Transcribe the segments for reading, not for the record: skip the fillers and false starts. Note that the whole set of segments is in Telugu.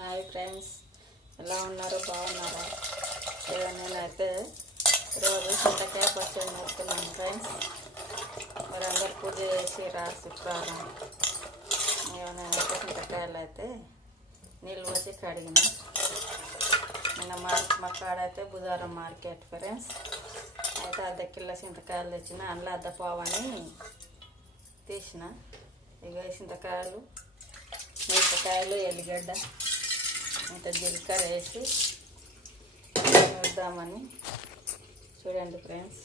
హాయ్ ఫ్రెండ్స్, ఎలా ఉన్నారు? బాగున్నారా? నేనైతే రోజు చింతకాయ పచ్చడి నూరుతున్నాను ఫ్రెండ్స్. మరి అందరు పూజ చేసి శుక్రవారం నేనైతే చింతకాయలు అయితే నీళ్ళు పోసి కడిగిన. నిన్న మా కాడైతే బుధవారం మార్కెట్ ఫ్రెండ్స్. అయితే అర్ధ కిలో చింతకాయలు తెచ్చిన, అందులో అర్ధ పావని తీసిన. ఇక చింతకాయలు, మిరపకాయలు, ఎల్లిగడ్డ, ఇంత జీలకర్ర వేసి నూరుదామని. చూడండి ఫ్రెండ్స్,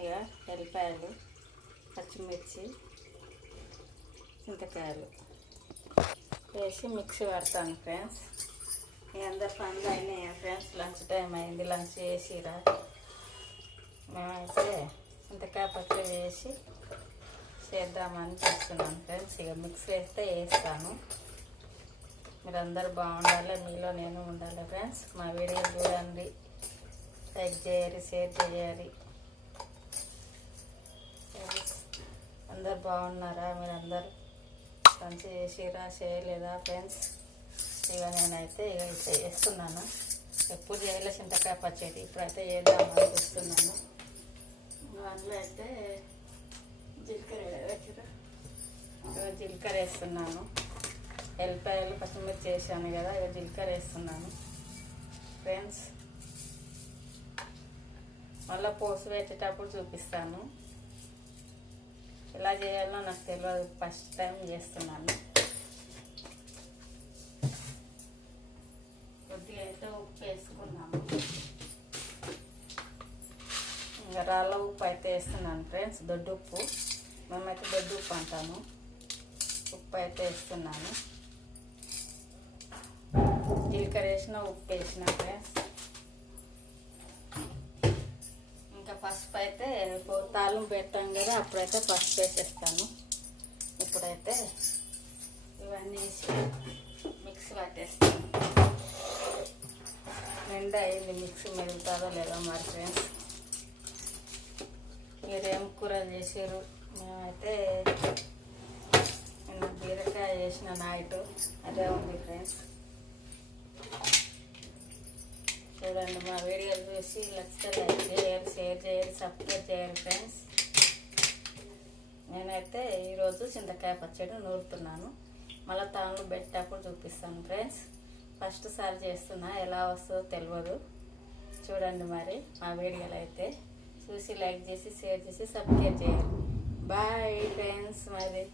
ఇక ఎల్లిపాయలు, పచ్చిమిర్చి, చింతకాయలు వేసి మిక్సీ పడతాను ఫ్రెండ్స్. మీ అందరు పనులు అయినాయి ఫ్రెండ్స్. లంచ్ టైం అయింది, లంచ్ చేసిరా. మేమైతే చింతకాయ పచ్చడి వేసి చేద్దామని చూస్తున్నాను ఫ్రెండ్స్. ఇక మిక్స్ వేస్తే వేస్తాను. మీరు అందరు బాగుండాలి, మీలో నేను ఉండాలి ఫ్రెండ్స్. మా వీడియో చూడండి, లైక్ చేయాలి, షేర్ చేయాలి. అందరు బాగున్నారా? మీరు అందరు లంచ్ చేసిరా, చేయలేదా ఫ్రెండ్స్? ఇక నేనైతే ఇట్లా చేస్తున్నాను. ఎప్పుడు చేయలే చింతకాయ పచ్చడి, ఇప్పుడైతే చేద్దామని చూస్తున్నాను. అందులో అయితే జీలకర్ర వేస్తున్నాను. ఎల్లిపాయలు, పచ్చిమిర్చి వేసాను కదా, ఇక జీలకర్ర వేస్తున్నాను ఫ్రెండ్స్. మళ్ళీ పోసు పెట్టేటప్పుడు చూపిస్తాను. ఎలా చేయాలో నాకు తెలియదు, ఫస్ట్ టైం చేస్తున్నాను. కొద్దిగా అయితే ఉప్పు వేసుకున్నాము. ఇంకా రాళ్ళ ఉప్పు అయితే వేస్తున్నాను ఫ్రెండ్స్, దొడ్డు ఉప్పు. మేమైతే దొడ్డు ఉప్పు అంటాము. ఉప్పు అయితే వేస్తున్నాను. జీలకర్ర వేసిన, ఉప్పు వేసిన ఫ్రెండ్స్. ఇంకా పసుపు అయితే తాలింపు పెట్టాం కదా, అప్పుడైతే పసుపు వేసేస్తాను. ఇప్పుడైతే ఇవన్నీ వేసి మిక్సీ పట్టేస్తాను. నిండా అయింది మిక్సీ, మెరుగుతుందో లేదో మరి ఫ్రెండ్స్. మీరేం కూరలు చేసారు? మేమైతే నిన్న బీరకాయ చేసిన నైట్, అదే ఉంది ఫ్రెండ్స్. చూడండి, మా వీడియోలు చూసి నచ్చితే లైక్ చేయాలి, షేర్ చేయాలి, సబ్స్క్రైబ్ చేయాలి ఫ్రెండ్స్. నేనైతే ఈరోజు చింతకాయ పచ్చడి నూరుతున్నాను. మళ్ళీ తాను పెట్టేటప్పుడు చూపిస్తాను ఫ్రెండ్స్. ఫస్ట్ సారి చేస్తున్నా, ఎలా వస్తుందో తెలియదు. చూడండి మరి మా వీడియోలు అయితే చూసి లైక్ చేసి, షేర్ చేసి, సబ్స్క్రైబ్ చేయాలి. బాయ్ ఫ్రెండ్స్ మరి.